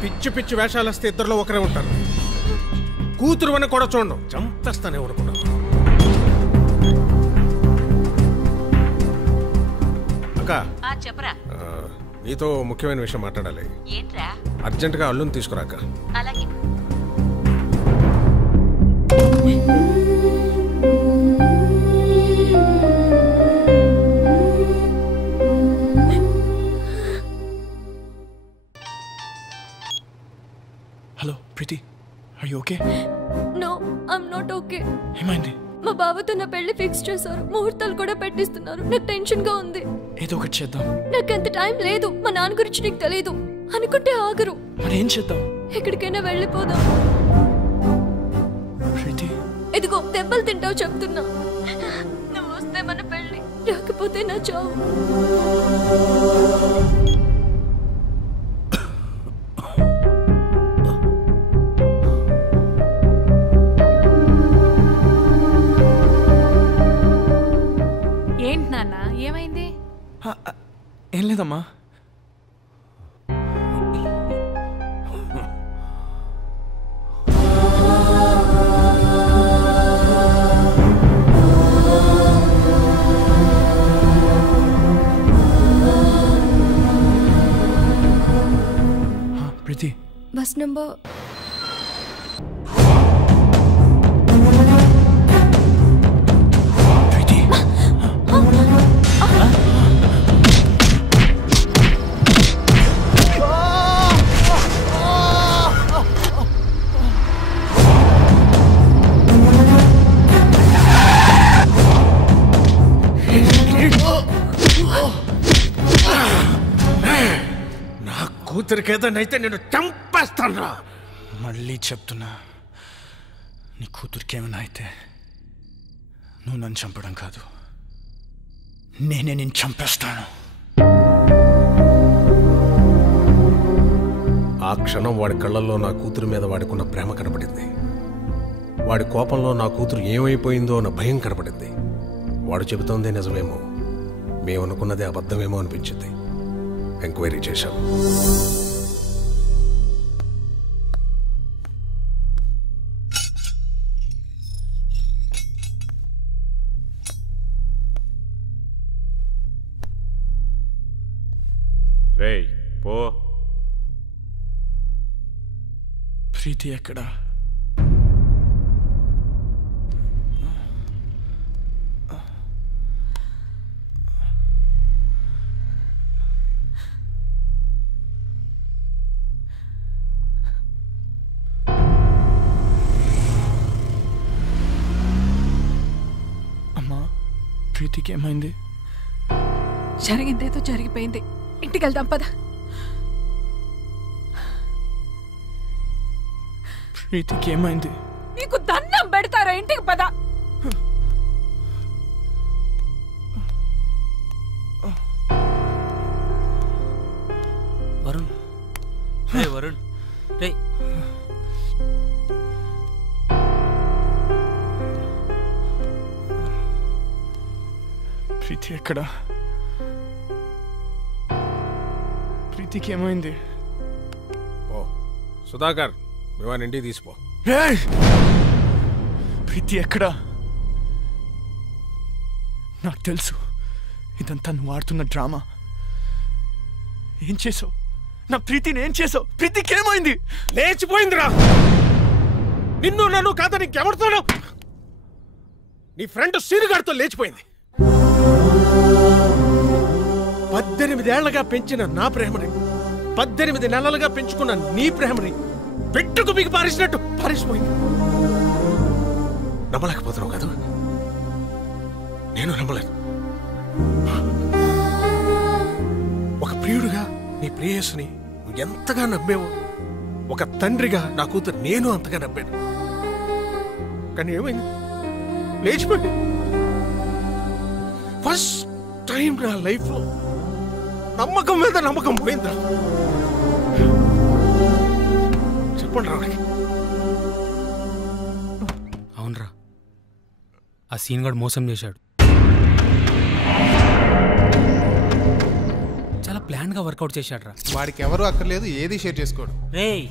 పిచ్చి పిచ్చి వేషాలు వస్తే ఇద్దరులో ఒకరే ఉంటారు. కూతురు అని కూడా చూడడం, చంపేస్తానే ఊరుకున్నాను. అక్క చెప్పరా, నీతో ముఖ్యమైన విషయం మాట్లాడాలి. ఏంట్రా? అర్జెంటుగా అల్లుని తీసుకురాక. అలాగే. Hello Preeti, are you okay? No, I'm not okay. ఏమైంది? మా బావతో నా పెళ్లి ఫిక్స్ చేశారు, ముహూర్తాలు కూడా పెట్టిస్తున్నారు. నాకు టెన్షన్ గా ఉంది. ఏదో ఒకటి చేద్దాం. నాకు అంత టైం లేదు. మా నాన్న గురించి నీకు తెలియదు అనుకుంటే ఆగరు. మరి ఏం చేద్దాం? ఎక్కడికైనా వెళ్ళిపోదాం. ప్రీతి, ఇదిగో దెబ్బలు తింటావు చెప్తున్నా. నువ్వు వస్తే మన పెళ్లి, రాకపోతే నా చావు. ఏంటి నాన్న, ఏమైంది? ఏం లేదమ్మా. ప్రీతి, బస్ నంబర్ కూతురికేదనైతే నేను చంపేస్తాను. మళ్ళీ చెప్తున్నా, నీ కూతురికి ఏమైనా అయితే నువ్వు నన్ను చంపడం కాదు, నేనే నిన్ను చంపేస్తాను. ఆ క్షణం వాడి కళ్ళల్లో నా కూతురి మీద వాడికున్న ప్రేమ కనపడింది. వాడి కోపంలో నా కూతురు ఏమైపోయిందో అన్న భయం కనపడింది. వాడు చెబుతోందే నిజమేమో, మేమనుకున్నదే అబద్ధమేమో అనిపించింది. ఎంక్వైరీ చేశాం. రేయ్ పో. ప్రీతి ఎక్కడా? అమ్మా, ప్రీతికి ఏమైంది? జరిగిందేదో జరిగిపోయింది, ఇంటికి వెళ్దాం పద. ప్రీతికి ఏమైంది? నీకు దండం పెడతారా, ఇంటికి పద. వరుణ్, వరుణ్, రే ప్రీతి ఎక్కడా? ప్రీతికి ఏమైంది? ఓ సుధాకర్, మేము ఇంటికి తీసిపో. ప్రీతి ఎక్కడా? నాకు తెలుసు ఇదంతా నువ్వు ఆడుతున్న డ్రామా. ఏం చేసావు? నా ప్రీతిని ఏం చేసావు? ప్రీతికి ఏమైంది? లేచిపోయిందిరా. నిన్ను నన్ను కాదని ఇంకెవరితోనో, నీ ఫ్రెండ్ సీనుగాడితో లేచిపోయింది. 18 ఏళ్లగా పెంచిన నా ప్రేమని, 18 నెలలుగా పెంచుకున్న నీ ప్రేమని పెట్టుకు మీకు పారేసినట్టు పారేసిపోయింది. నమ్మలేకపోతున్నావు కదా? నేను నమ్మలేదు. ఒక ప్రియుడుగా నీ ప్రేయస్ని నువ్వు ఎంతగా నమ్మేవో, ఒక తండ్రిగా నా కూతురు నేను అంతగా నమ్మాను. కానీ ఏమైంది? లేచిపోయింది. ఫస్ట్ టైం నా లైఫ్లో నమ్మకం మీద నమ్మకం పోయిందిరా. చెప్పండి రావుడికి. అవునరా, ఆ సీన్ గడు మోసం చేశాడు. చాలా ప్లాన్ గా వర్కౌట్ చేశాడు రా. వాడికి ఎవరు అక్కర్లేదు, ఏది షేర్ చేసుకోడు. రేయ్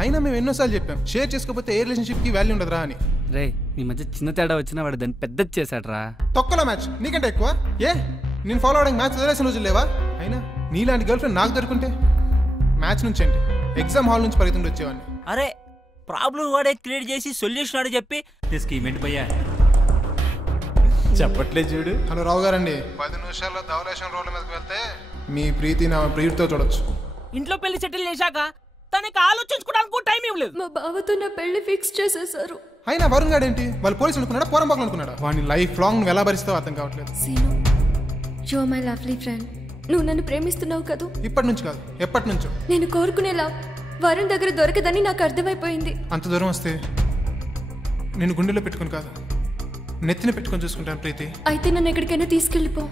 అయినా మేము ఎన్నోసార్లు చెప్పాం షేర్ చేసుకోకపోతే ఏ రిలేషన్షిప్ కి వాల్యూ ఉండదురా అని. రే ఈ మధ్య చిన్న తేడా వచ్చినా వాడు దాన్ని పెద్దది చేశాడు రా. తొక్కల మ్యాచ్ నీకంటే ఎక్కువ. ఏ నేను ఫాలో అవడానికి మ్యాచ్ వదిలేసిన రోజులు లేవా? అయినా నీలాంటి గర్ల్ ఫ్రెండ్ నాకు దొరుకుంటే మ్యాచ్ నుంచి ఏంటి ఎగ్జామ్ హాల్ నుంచి పరిగెత్తుండి వచ్చేవాడిని. అరే ప్రాబ్లం వాడే క్రియేట్ చేసి సొల్యూషన్ వాడే చెప్పి స్కీమ్ ఏంటి భయ్యా చెప్పట్లేదు చూడు. హలో రావు గారండి, 10 నిమిషాల్లో ధవలేశం రోడ్ల మీదకి వెళ్తే మీ ప్రీతి నా ప్రియుడితో చూడొచ్చు. ఇంట్లో పెళ్లి సెటిల్ చేశాక తనకి ఆలోచించుకోవడానికి టైం ఇవ్వలేదు. మా బావతో నా పెళ్లి ఫిక్స్ చేసేసారు. అయినా వరుణ్ గారు ఏంటి వాళ్ళు పోలీసులు అనుకున్నాడా పోరంబాకులు అనుకున్నాడా? వాడిని లైఫ్ లాంగ్ నువ్వు ఎలా భరిస్తావో అర్థం కావట్లేదు. Seenu, you are my lovely friend. నువ్వు నన్ను ప్రేమిస్తున్నావు కదూ? ఇప్పటి నుంచి కాదు, ఎప్పటి నుంచో. నేను కోరుకునేలా వరుణ్ దగ్గర దొరకదని నాకు అర్థమైపోయింది. అంత దూరం వస్తే నేను గుండెలో పెట్టుకుని కాదు, నెత్తిన పెట్టుకొని చూసుకుంటాను ప్రీతి. అయితే నన్ను ఎక్కడికైనా తీసుకెళ్ళిపో.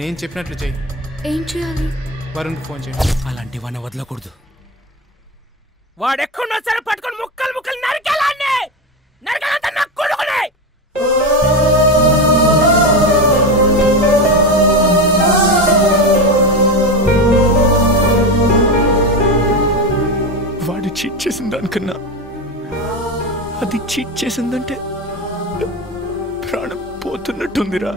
నేను చెప్పినట్లు చెయ్యి. ఏం చేయాలి? వరుణ్కి ఫోన్ చేయండి. అలాంటి వాడిని వదలకూడదు. వాడెక్కడున్నా సరే పట్టుకొని ముక్కలు ముక్కలు నరికేలాన్ని నరకాలంతా నాకు కొడుకునే. వాడు చీట్ చేసిన దానికన్నా అది చీట్ చేసిందంటే ప్రాణం పోతున్నట్టుందిరా.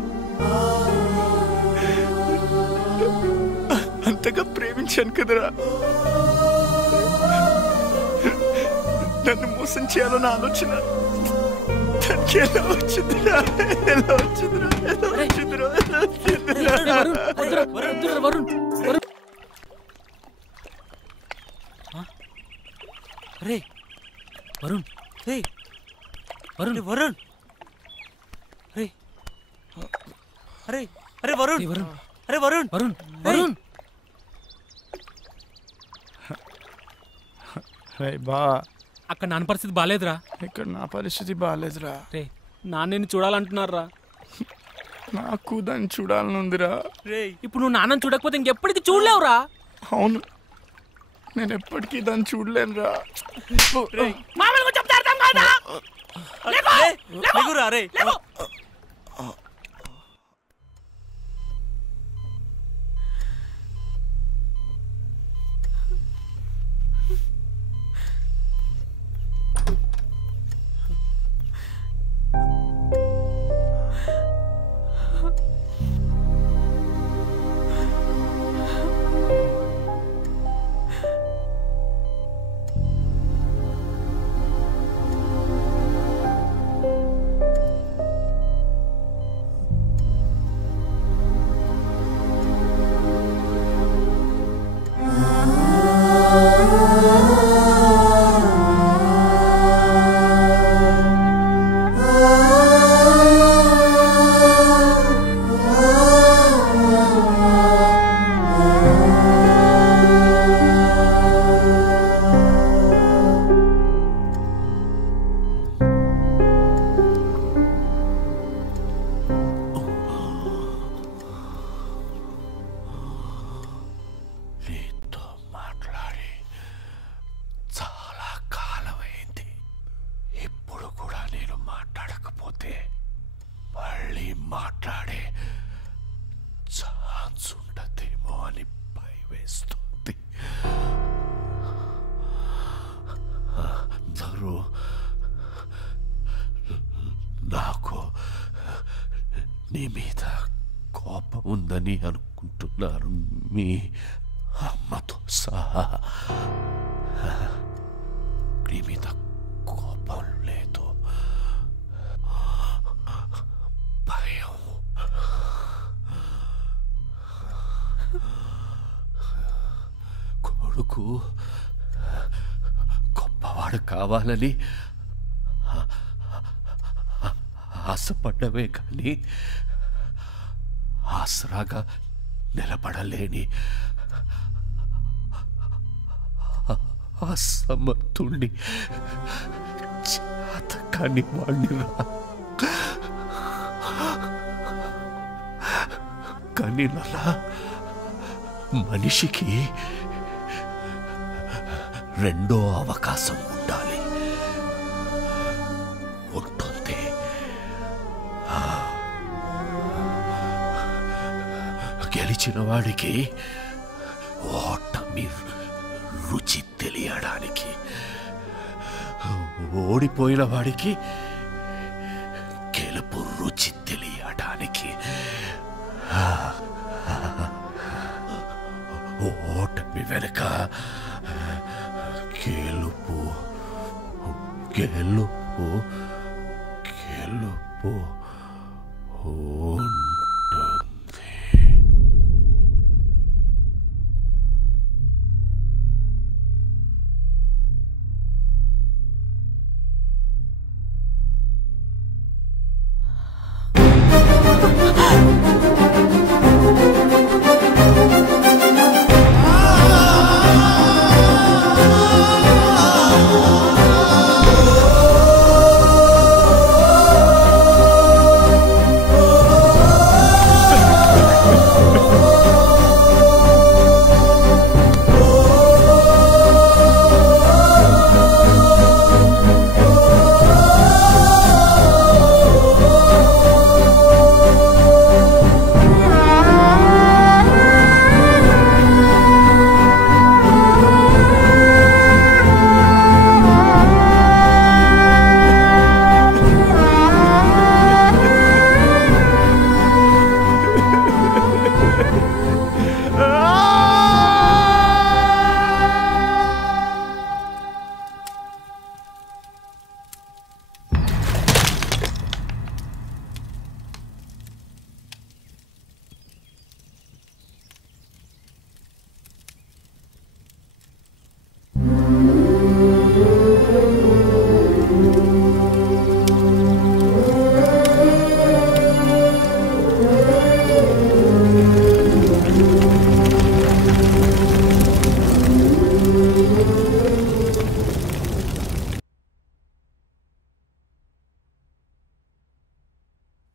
అంతగా ప్రేమించాను కదరా. నన్ను మోసం చేయాలన్న ఆలోచన దానికి ఎలా వచ్చిందిరా? ఎలా వచ్చిందిరా? ఎలా వచ్చిందిరా? ఎలా వచ్చిందిరా? వరుణ్ రే వరుణ్ రే వరుణ్ వరుణ్ రే అరే అరే వరుణ్ వరుణ్ అరే వరుణ్ వరుణ్ వరుణ్ బా అక్కడ నాన్న పరిస్థితి బాగాలేదురా. ఇక్కడ నా పరిస్థితి బాగాలేదురా. రే నాన్న నిన్ను చూడాలంటున్నారా. నాకు దాన్ని చూడాలని ఉందిరా. రే ఇప్పుడు నువ్వు నాన్నని చూడకపోతే ఇంకెప్పటికీ చూడలేవురా. అవును, నేను ఎప్పటికీ దాన్ని చూడలేనురా. మామూలుగా చెప్తే అర్థం కాదా? లేకురా రే మాట్లాడే ఛాన్స్ ఉండదేమో అని భయవేస్తుంది. అందరూ నాకు నీ మీద కోపం ఉందని అనుకుంటున్నారు, మీ అమ్మతో సహా. నీ మీద కోపం లేదు, భయం. కొడుకు గొప్పవాడు కావాలని ఆశపడ్డమే కానీ ఆసరాగా నిలబడలేని అసమర్థుణ్ణి, చేతకాని వాణ్ణి రా. కానీ నలా మనిషికి రెండో అవకాశం ఉండాలి. ఉంటుంది. గెలిచిన వాడికి ఓటమి రుచి తెలియడానికి, ఓడిపోయిన వాడికి గెలుపు రుచి తెలియడానికి. ఓటమి వెనుక గెలుపు గెలుపు గెలుపు ఉంటుంది.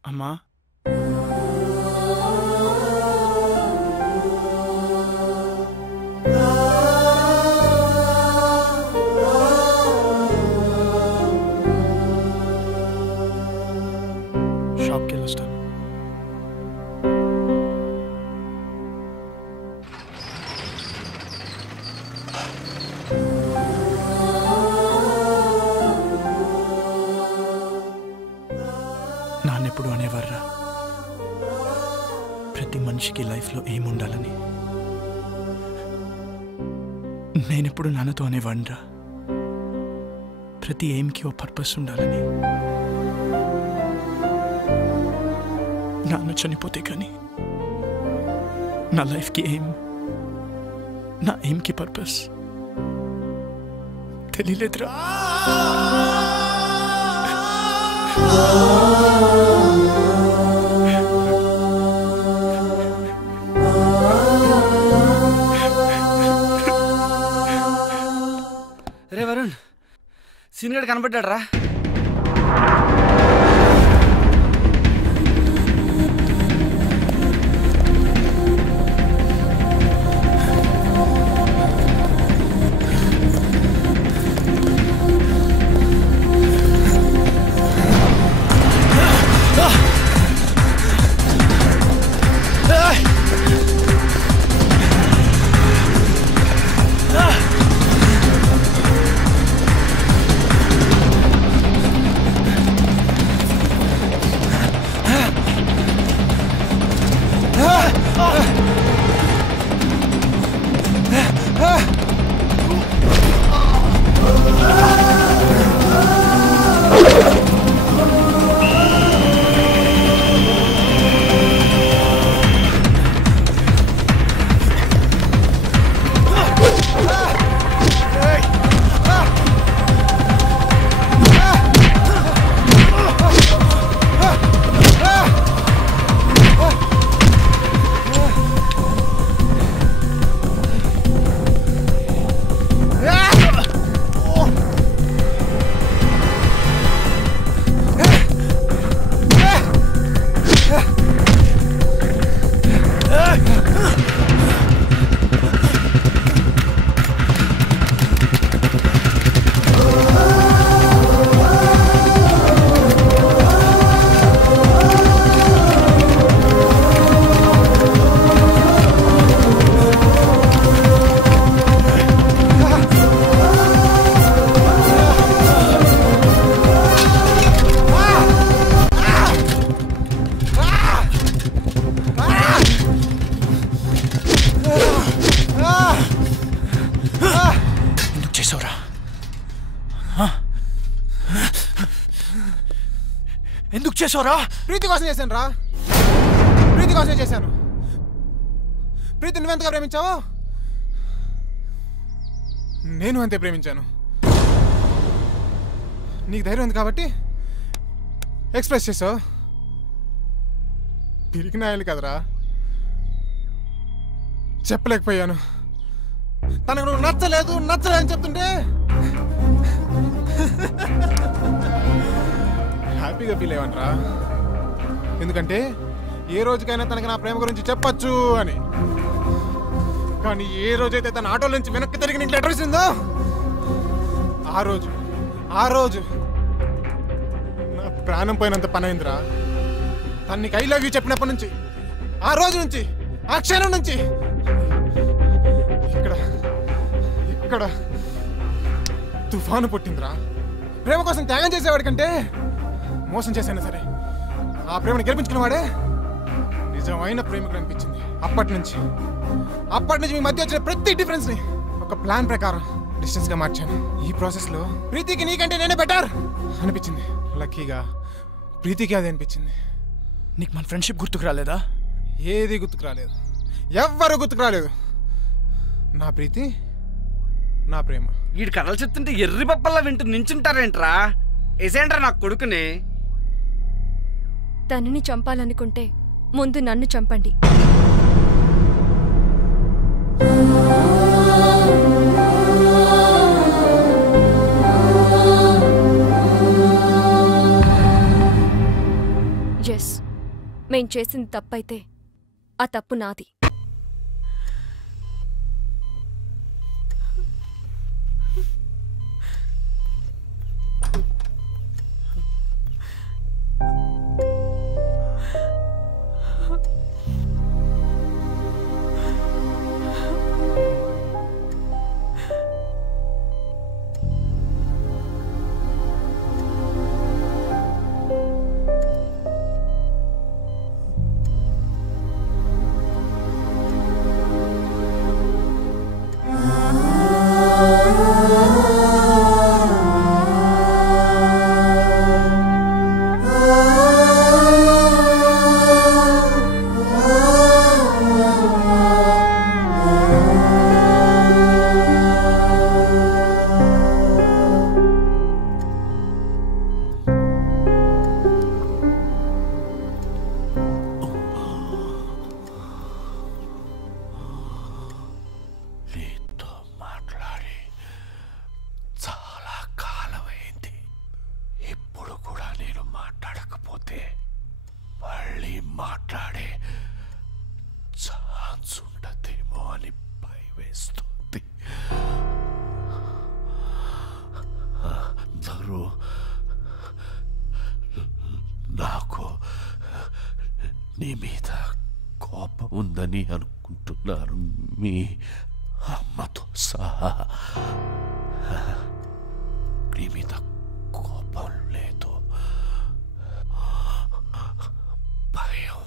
అమ్మా, షాప్కి వెళ్ళొస్తాను. నాన్నెప్పుడు అనేవారా, ప్రతి మనిషికి లైఫ్లో ఏముండాలని. నేనెప్పుడు నాన్నతో అనేవాడిరా, ప్రతి ఎయిమ్కి ఓ పర్పస్ ఉండాలని. నాన్న చనిపోతే కానీ నా లైఫ్కి ఎయిమ్, నా ఎయిమ్కి పర్పస్ తెలియలేదురా. రే వరుణ్, సీన్ గడ్ కనబడ్డాడు రా. చేసావురా? ఎందుకు చేసావురా? ప్రీతి కోసం చేశాను రా, ప్రీతి కోసమే చేశాను. ప్రీతి నువ్వెంతగా ప్రేమించావో నేను అంతే ప్రేమించాను. నీకు ధైర్యం ఉంది కాబట్టి ఎక్స్ప్రెస్ చేసావు. పిరికినాయాలి కదరా, చెప్పలేకపోయాను. తనకు నువ్వు నచ్చలేదు అని చెప్తుంటే హ్యాపీగా ఫీల్ అయ్యావనరా. ఎందుకంటే ఏ రోజుకైనా తనకి నా ప్రేమ గురించి చెప్పచ్చు అని. కానీ ఏ రోజైతే తన ఆటోల నుంచి వెనక్కి తిరిగి నీకు లెటర్ ఇచ్చిందో ఆ రోజు నా ప్రాణం పోయినంత పని అయిందిరా. తను నీకు ఐ లవ్ యూ చెప్పినప్పటి నుంచి, ఆ రోజు నుంచి, ఆ క్షణం నుంచి ఇక్కడ తుఫాను పుట్టిందిరా. ప్రేమ కోసం త్యాగం చేసేవాడి కంటే మోసం చేసైనా సరే ఆ ప్రేమను గెలిపించుకునేవాడే నిజమైన ప్రేమికుడు అనిపించింది. అప్పటి నుంచి మీ మధ్య వచ్చిన ప్రతి డిఫరెన్స్ ని ఒక ప్లాన్ ప్రకారం డిస్టెన్స్ గా మార్చాను. ఈ ప్రాసెస్ లో ప్రీతికి నీకంటే నేనే బెటర్ అనిపించింది. లక్కీగా ప్రీతికి అది అనిపించింది. నీకు మన ఫ్రెండ్షిప్ గుర్తుకు రాలేదా? ఏది గుర్తుకు రాలేదు, ఎవ్వరూ గుర్తుకు రాలేదు. నా ప్రీతి, నా ప్రేమ. వీడి కథలు చెప్తుంటే ఎర్రి పప్పల్లా వింటూ నించుంటారేంట్రా? ఏసేంట్రా నా కొడుకుని. తనని చంపాలనుకుంటే ముందు నన్ను చంపండి. ఎస్, మేం చేసింది తప్పైతే ఆ తప్పు నాది. మాట్లాడే ఛాన్స్ ఉండదేమో అని భయమేస్తుంది. అందరూ నాకు నీ మీద కోపం ఉందని అనుకుంటున్నారు, మీ అమ్మతో సహా. నీ మీద కోపం లేదు, భయం.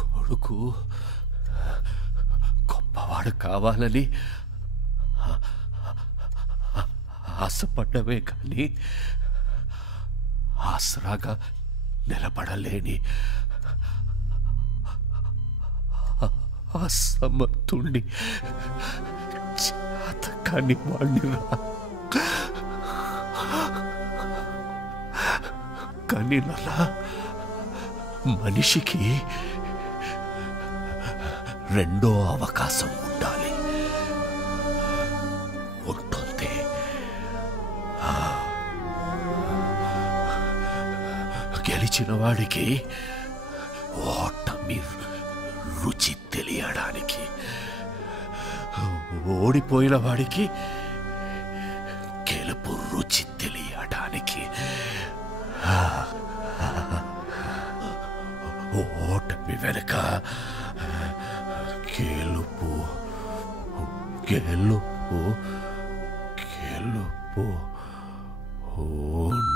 కొడుకు గొప్పవాడు కావాలని ఆశపడ్డమే కానీ ఆసరాగా నిలబడలేని అసమర్థుణ్ణి, చేతకాని వాణ్ణి రా. కానీ నలా మనిషికి రెండో అవకాశం ఉండాలి, ఉంటుంది. గెలిచిన వాడికి ఓటమి రుచి తెలియడానికి, ఓడిపోయిన వాడికి గెలుపు రుచి తెలియడానికి. ఓటమి వెనుక గెలుపు గెలుపు గెలుపు ఉంటుంది.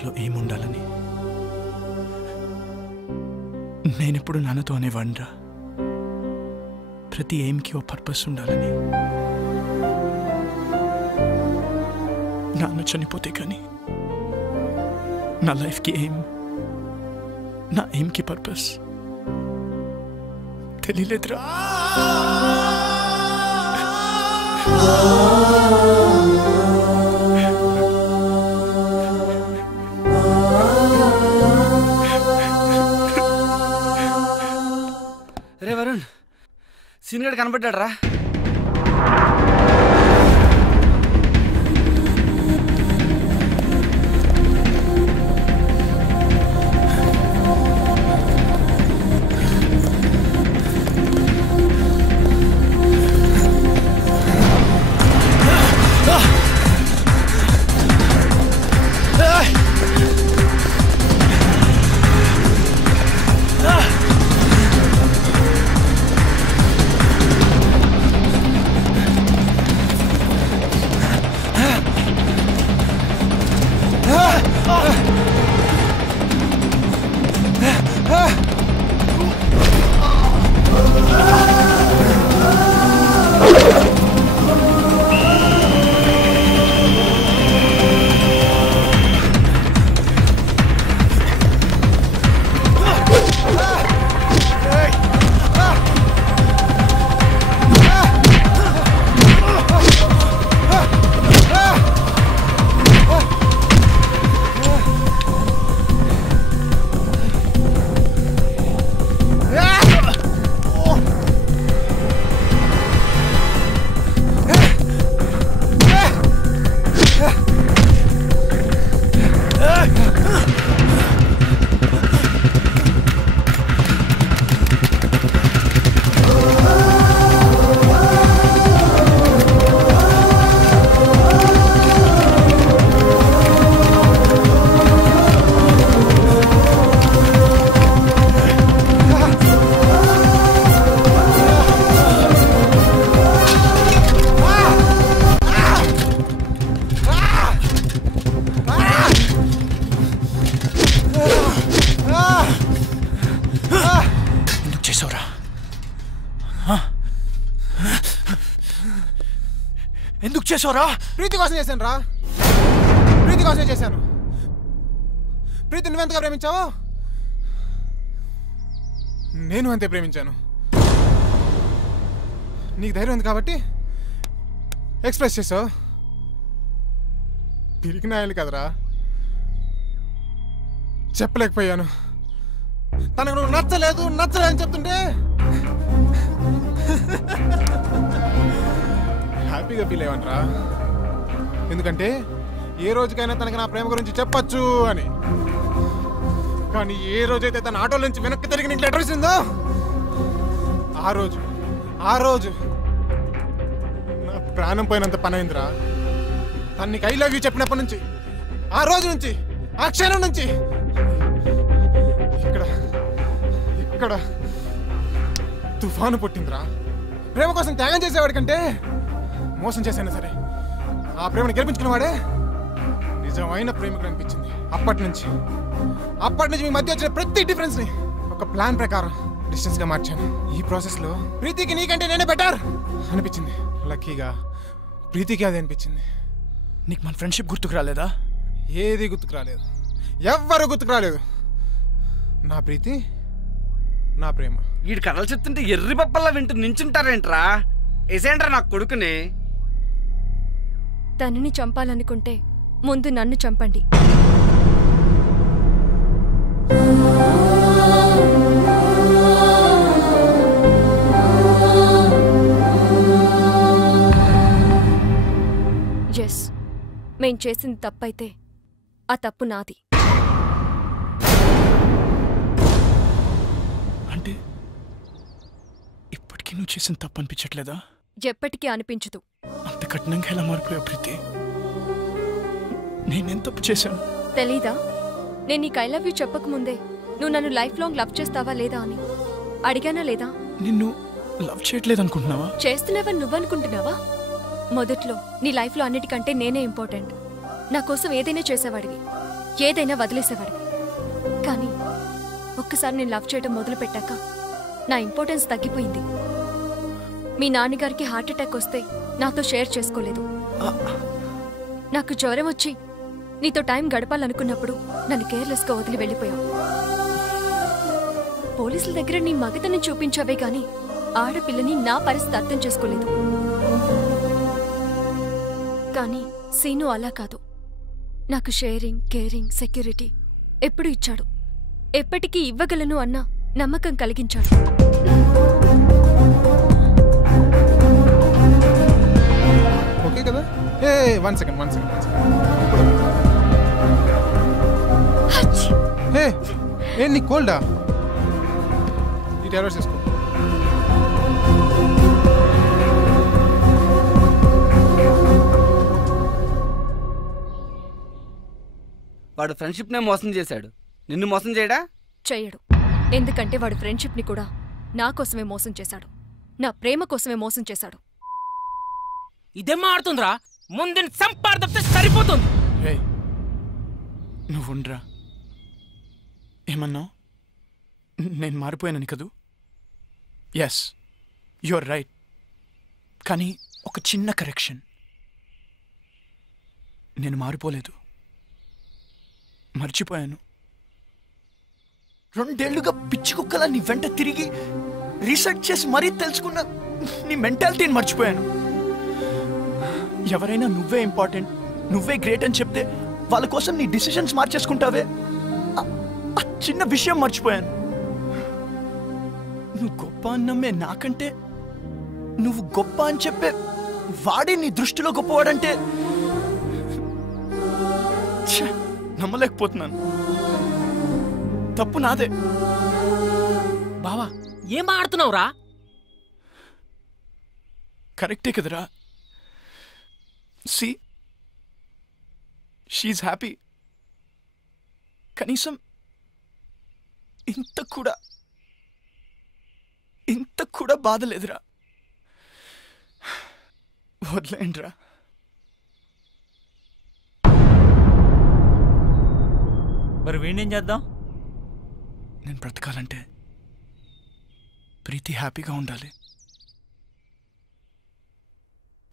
లైఫ్లో ఏముండాలని నేనెప్పుడు నాన్నతో అనేవాడిరా. ప్రతి ఎయిమ్కి ఓ పర్పస్ ఉండాలని. నాన్న చనిపోతే కానీ నా లైఫ్కి ఎయిమ్, నా ఎయిమ్కి పర్పస్ తెలియలేదురా. రే వరుణ్, సీనియర్ కనబడ్డాడు రా. ఎందుకు చేసావురా? ప్రీతి కోసం చేశాను రా. ప్రీతి కోసమే చేశాను. ప్రీతి నువ్వెంతగా ప్రేమించావో నేను అంతే ప్రేమించాను. నీకు ధైర్యం ఉంది కాబట్టి ఎక్స్ప్రెస్ చేసావు. పిరికినాయాలి కదరా, చెప్పలేకపోయాను. తనకు నువ్వు నచ్చలేదు అని చెప్తుంటే హ్యాపీగా ఫీల్ అయ్యావనరా. ఎందుకంటే ఏ రోజుకైనా తనకి నా ప్రేమ గురించి చెప్పచ్చు అని. కానీ ఏ రోజైతే తన ఆటోల నుంచి వెనక్కి తిరిగి నీకు లెటర్ ఇచ్చిందో ఆ రోజు నా ప్రాణం పోయినంత పని అయిందిరా. తను నీకు ఐ లవ్ యూ చెప్పినప్పటి నుంచి, ఆ రోజు నుంచి, ఆ క్షణం నుంచి ఇక్కడ తుఫాను పుట్టిందిరా. ప్రేమ కోసం త్యాగం చేసేవాడి కంటే మోసం చేశాను సరే ఆ ప్రేమను గెలిపించుకున్న వాడే నిజమైన ప్రేమికుడు అనిపించింది. అప్పటి నుంచి మీ మధ్య వచ్చిన ప్రతి డిఫరెన్స్ ని ఒక ప్లాన్ ప్రకారం డిస్టెన్స్ గా మార్చాను. ఈ ప్రాసెస్ లో ప్రీతికి నీకంటే నేనే బెటర్ అనిపించింది. లక్కీగా ప్రీతికి అది అనిపించింది. నీకు మన ఫ్రెండ్షిప్ గుర్తుకు రాలేదా? ఏది గుర్తుకు రాలేదు, ఎవ్వరు గుర్తుకు రాలేదు. నా ప్రీతి, నా ప్రేమ. వీడి కథలు చెప్తుంటే ఎర్రి పప్పల్లా వింటూ నించుంటారేంట్రా? ఏసేంట్రా నా కొడుకుని. తనని చంపాలనుకుంటే ముందు నన్ను చంపండి. ఎస్, మేం చేసింది తప్పైతే ఆ తప్పు నాది. అంటే ఇప్పటికీ నువ్వు చేసిన తప్పు అనిపించట్లేదా? ఎప్పటికీ అనిపించదు. అంత కఠినంగా ఎలా మారిపోయావు ప్రీతి? నేనేం తప్పు చేశాను? తెలీదా? నేను నీకు ఐ లవ్ యూ చెప్పకముందే నువ్వు నన్ను లైఫ్ లాంగ్ లవ్ చేస్తావా లేదా అని అడిగానా లేదా? నిన్ను లవ్ చేయట్లేదు అనుకుంటున్నావా? చేస్తున్నావని నువ్వనుకుంటున్నావా? మొదట్లో నీ లైఫ్లో అన్నిటికంటే నేనే ఇంపార్టెంట్. నా కోసం ఏదైనా చేసేవాడివి. ఏదైనా వదిలేసేవాడు. కానీ ఒక్కసారి నేను లవ్ చేయడం మొదలుపెట్టాక నా ఇంపార్టెన్స్ తగ్గిపోయింది. మీ నాన్నగారికి హార్ట్ అటాక్ వస్తే నాతో షేర్ చేసుకోలేదు. నాకు జ్వరం వచ్చి నీతో టైం గడపాలనుకున్నప్పుడు నన్ను కేర్లెస్గా వదిలి వెళ్ళిపోయావు. పోలీసుల దగ్గర నీ మగతని చూపించావే గాని ఆడపిల్లని నా పరిస్థితి అర్థం చేసుకోలేదు. కానీ సీను అలా కాదు. నాకు షేరింగ్, కేరింగ్, సెక్యూరిటీ ఎప్పుడు ఇచ్చాడు. ఎప్పటికీ ఇవ్వగలను అన్న నమ్మకం కలిగించాడు. ఓకే కదా? One second. ఏం నీ కోల్డా? ఈ టాబ్లెట్స్ తీసుకో. వాడు ఫ్రెండ్షిప్నే మోసం చేశాడు, నిన్ను మోసం చేయడా? చెయ్యడు. ఎందుకంటే వాడు ఫ్రెండ్షిప్ని కూడా నా కోసమే మోసం చేశాడు. నా ప్రేమ కోసమే మోసం చేశాడు. ఇదేం ఆడుతుందిరా? ముందుని సంపాదిస్తే సరిపోతుంది. నువ్వుండ్రా. ఏమన్నావు? నేను మారిపోయానని కదూ? Yes, your right. కానీ ఒక చిన్న కరెక్షన్. నేను మారిపోలేదు, మర్చిపోయాను. 2 ఏళ్లుగా పిచ్చి కుక్కలా నీ వెంట తిరిగి రీసెర్చ్ చేసి మరీ తెలుసుకున్న నీ మెంటాలిటీని మర్చిపోయాను. ఎవరైనా నువ్వే ఇంపార్టెంట్, నువ్వే గ్రేట్ అని చెప్తే వాళ్ళ కోసం నీ డిసిషన్స్ మార్చేసుకుంటావే, ఆ చిన్న విషయం మర్చిపోయాను. నువ్వు గొప్ప అన్నమ్మే నాకంటే నువ్వు గొప్ప అని చెప్పే వాడే నీ దృష్టిలో గొప్పవాడంటే నమ్మలేకపోతున్నాను. తప్పు నాదే. బావా ఏం ఆడుతున్నావురా? కరెక్టే కదరా? See, she's happy. కనీసం ఇంత కూడా బాధ లేదురా. వదిలేండిరా. మరి వీణేం చేద్దాం? నేను బ్రతకాలంటే ప్రీతి హ్యాపీగా ఉండాలి.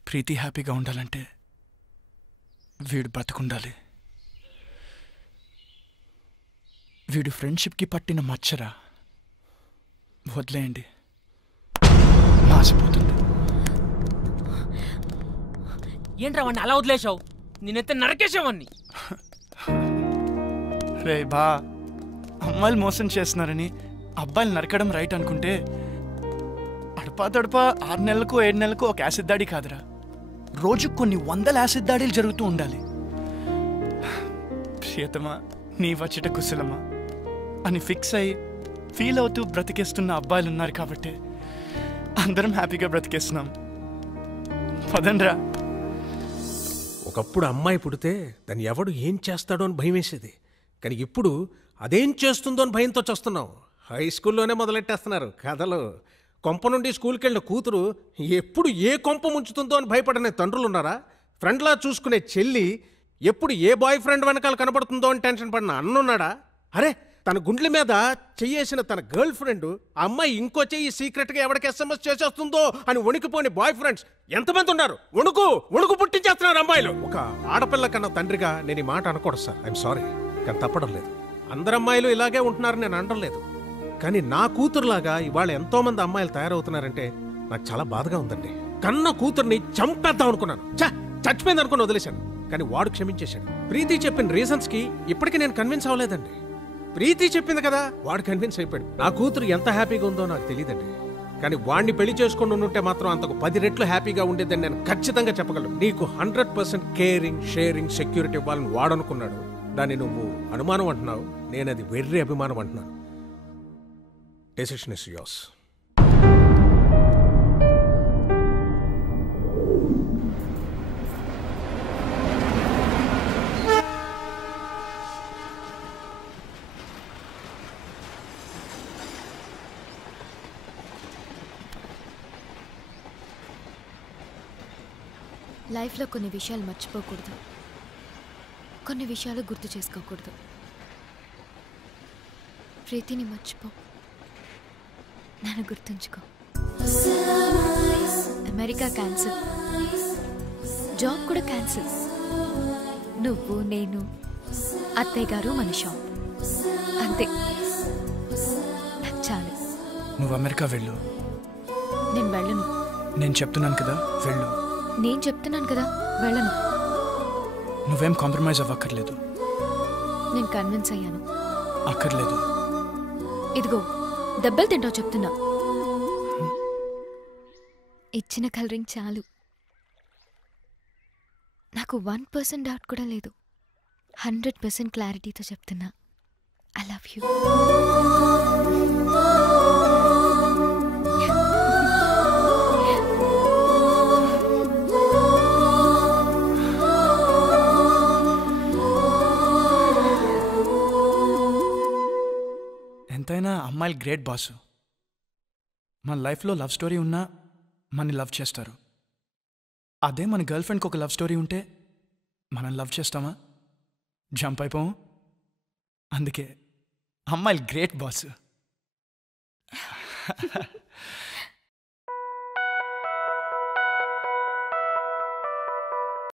ప్రీతి హ్యాపీగా ఉండాలంటే వీడు బ్రతకుండాలి. వీడు ఫ్రెండ్షిప్కి పట్టిన మచ్చరా. వదిలేయండి, మాసిపోతుంది. ఏంట్రా వాడిని అలా వదిలేసావు? నేనైతే నరకేసావని. రే బా, అమ్మాయిలు మోసం చేస్తున్నారని అబ్బాయిలు నరకడం రైట్ అనుకుంటే అడపా 6 నెలలకు 7 నెలలకు ఒక యాసిడ్ దాడి కాదురా, రోజు కొన్ని 100 యాసిడ్ దాడులు జరుగుతూ ఉండాలి. ప్రియతమా నీ వచ్చట కుశలమా అని ఫిక్స్ అయ్యి ఫీల్ అవుతూ బ్రతికేస్తున్న అబ్బాయిలు ఉన్నారు కాబట్టి అందరం హ్యాపీగా బ్రతికేస్తున్నాం. పదండ్రా. ఒకప్పుడు అమ్మాయి పుడితే దాన్ని ఎవడు ఏం చేస్తాడో అని భయం వేసేది. కానీ ఇప్పుడు అదేం చేస్తుందో అని భయంతో చేస్తున్నాం. హై స్కూల్లోనే మొదలెట్టేస్తున్నారు కథలు. కొంప నుండి స్కూల్కి వెళ్ళిన కూతురు ఎప్పుడు ఏ కొంప ముంచుతుందో అని భయపడనే తండ్రులు ఉన్నారా? ఫ్రెండ్లా చూసుకునే చెల్లి ఎప్పుడు ఏ బాయ్ ఫ్రెండ్ వెనకాల కనపడుతుందో అని టెన్షన్ పడిన అన్నున్నాడా? అరే, తన గుండెల మీద చెయ్యేసిన తన గర్ల్ ఫ్రెండ్ ఆ అమ్మాయి ఇంకో చెయ్యి సీక్రెట్గా ఎవరికి SMS చేసేస్తుందో అని వణికిపోని బాయ్ ఫ్రెండ్స్ ఎంతమంది ఉన్నారు? వణుకు పుట్టించేస్తున్నారు అమ్మాయిలు. ఒక ఆడపిల్ల కన్నా తండ్రిగా నేను ఈ మాట అనకూడదు సార్, ఐఎమ్ సారీ. కానీ తప్పడం లేదు. అందరు అమ్మాయిలు ఇలాగే ఉంటున్నారని నేను అనడం లేదు. కానీ నా కూతురులాగా ఇవాళ ఎంతో మంది అమ్మాయిలు తయారవుతున్నారంటే నాకు చాలా బాధగా ఉందండి. కన్న కూతుర్ని చంపేద్దాం అనుకున్నాను, చచ్చిపోయింది అనుకుని వదిలేశాను. కానీ వాడు క్షమించేశాడు. ప్రీతి చెప్పిన రీజన్స్ కి ఇప్పటికీ నేను కన్విన్స్ అవ్వలేదండి. ప్రీతి చెప్పింది కదా, వాడు కన్విన్స్ అయిపోయాడు. నా కూతురు ఎంత హ్యాపీగా ఉందో నాకు తెలియదండి. కానీ వాడిని పెళ్లి చేసుకుని ఉంటే మాత్రం అంతకు 10 రెట్లు హ్యాపీగా ఉండేదని నేను ఖచ్చితంగా చెప్పగలను. నీకు 100% కేరింగ్, షేరింగ్, సెక్యూరిటీ ఇవ్వాలని వాడనుకున్నాడు. దాన్ని నువ్వు అనుమానం అంటున్నావు, నేను అది వెర్రి అభిమానం అంటున్నాను. Decision is yours. లైఫ్లో కొన్ని విషయాలు మర్చిపోకూడదు. కొన్ని విషయాలు గుర్తు చేసుకోకూడదు. ప్రీతిని మర్చిపో, నన్ను గుర్తుంచుకో. అమెరికా క్యాన్సిల్, జాబ్ కూడా క్యాన్సిల్. నువ్వు, నేను, అత్తయ్య గారు, మన షాప్, అంతే. నాకు చాలు. నువ్వు అమెరికా వెళ్ళు. నేను వెళ్ళను. నేను చెప్తున్నాను కదా, వెళ్ళు. నేను చెప్తున్నాను కదా, వెళ్ళను. నువ్వేం కాంప్రమైజ్ అవ్వక్కర్లేదు. నేను కన్విన్స్ అయ్యాను. అక్కర్లేదు. ఇదిగో దెబ్బలు తింటావు చెప్తున్నా. ఇచ్చిన కలరింగ్ చాలు. నాకు 1% డౌట్ కూడా లేదు. 100% క్లారిటీతో చెప్తున్నా, ఐ లవ్ యూ. ఎంతైనా అమ్మాయిలు గ్రేట్ బాసు. మన లైఫ్లో లవ్ స్టోరీ ఉన్నా మనని లవ్ చేస్తారు. అదే మన గర్ల్ ఫ్రెండ్కి ఒక లవ్ స్టోరీ ఉంటే మనం లవ్ చేస్తామా? జంప్ అయిపోము. అందుకే అమ్మాయిలు గ్రేట్ బాసు.